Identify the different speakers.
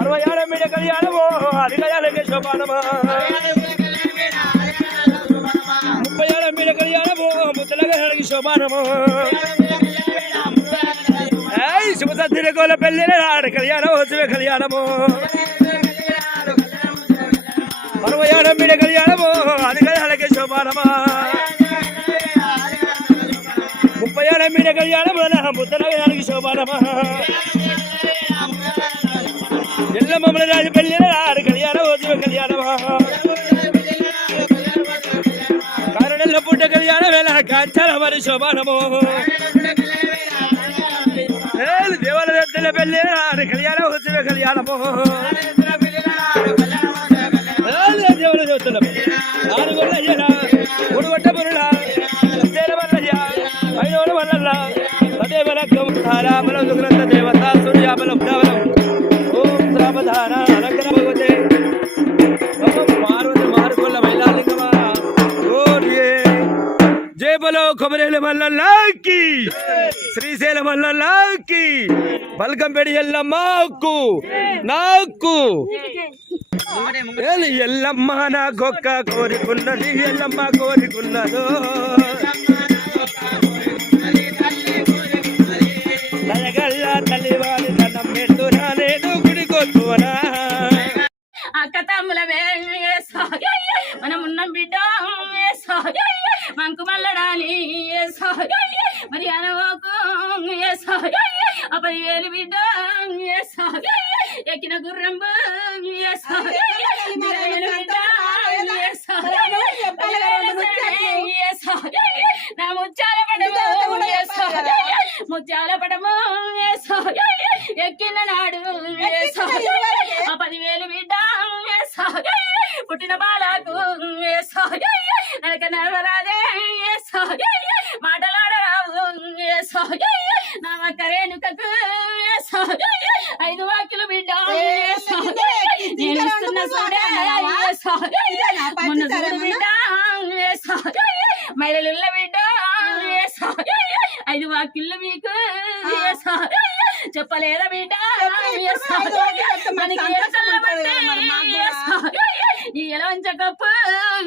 Speaker 1: అరవయాల మీద కళ్యాణమో అది కళ్యాణకే ముప్పై ఏళ్ళ మీద కళ్యాణము ముద్దల శోభానము ఏయ్ కోల పెళ్ళిన ఆడ కళ్యాణం వచ్చే కళ్యాణము. అరవై ఏళ్ళ మీద కళ్యాణము అది శోభానమా ముప్పై ఏళ్ళ మీద కళ్యాణము ముద్దల శోభానమా ఎల్లమ్మల రాజు పెళ్ళిన ఆడ కళ్యాణం వచ్చే కళ్యాణమా కారణంలో పుట్ట కళ్యాణ వేళ కాంచాల మరి శోభానము. ఏలు దేవాల దత్తల పెళ్ళి ఆరు కళ్యాణ వచ్చే కళ్యాణము. ఏలు దేవాల దత్తల ఆరు గొల్లయ్యల మూడు గొట్ట పురుల తేర వల్లయ్య ఐదోల వల్ల తదేవ రకం ధారా బలో కొమరేల మల్లల్లాకి శ్రీశైల మల్లల్లాకి బల్కంపేడి ఎల్లమ్మకు నాకు ఎల్లమ్మ నా గొక్క కోరికున్నది ఎల్లమ్మ కోరికున్నదో. దయగల్ల
Speaker 2: అక్క తమ్ముల మనం ఉన్నాం బిడ్డ మంకు మల్లడాని మరి అనవకు ఆ పదివేలు బిడ్డ ఎక్కిన గుర్రం నా ముచ్చాల పడము ఎక్కిన నాడు ఆ పదివేలు పుట్టిన బాలకు నడక నడవరాదే మాటలాడరావు నా ఐదు వాకిలు బిడ్డ? మహిళలున్న బిడ్డ ఐదు వాకిళ్ళు మీకు చెప్పలేదా బిడ్డ మనకి